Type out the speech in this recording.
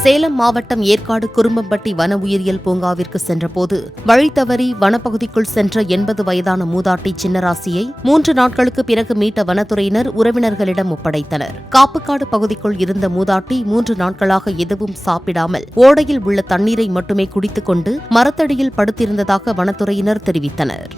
சேலம் மாவட்டம் ஏற்காடு குரும்பம்பட்டி வன உயிரியல் பூங்காவிற்கு சென்றபோது வழி தவறி வனப்பகுதிக்குள் சென்ற 80 வயதான மூதாட்டி சின்னராசியை 3 நாட்களுக்கு பிறகு மீட்ட வனத்துறையினர் உறவினர்களிடம் ஒப்படைத்தனர். காப்புக்காடு பகுதிக்குள் இருந்த மூதாட்டி 3 நாட்களாக எதுவும் சாப்பிடாமல் ஓடையில் உள்ள தண்ணீரை மட்டுமே குடித்துக் கொண்டு மரத்தடியில் படுத்திருந்ததாக வனத்துறையினர் தெரிவித்தனர்.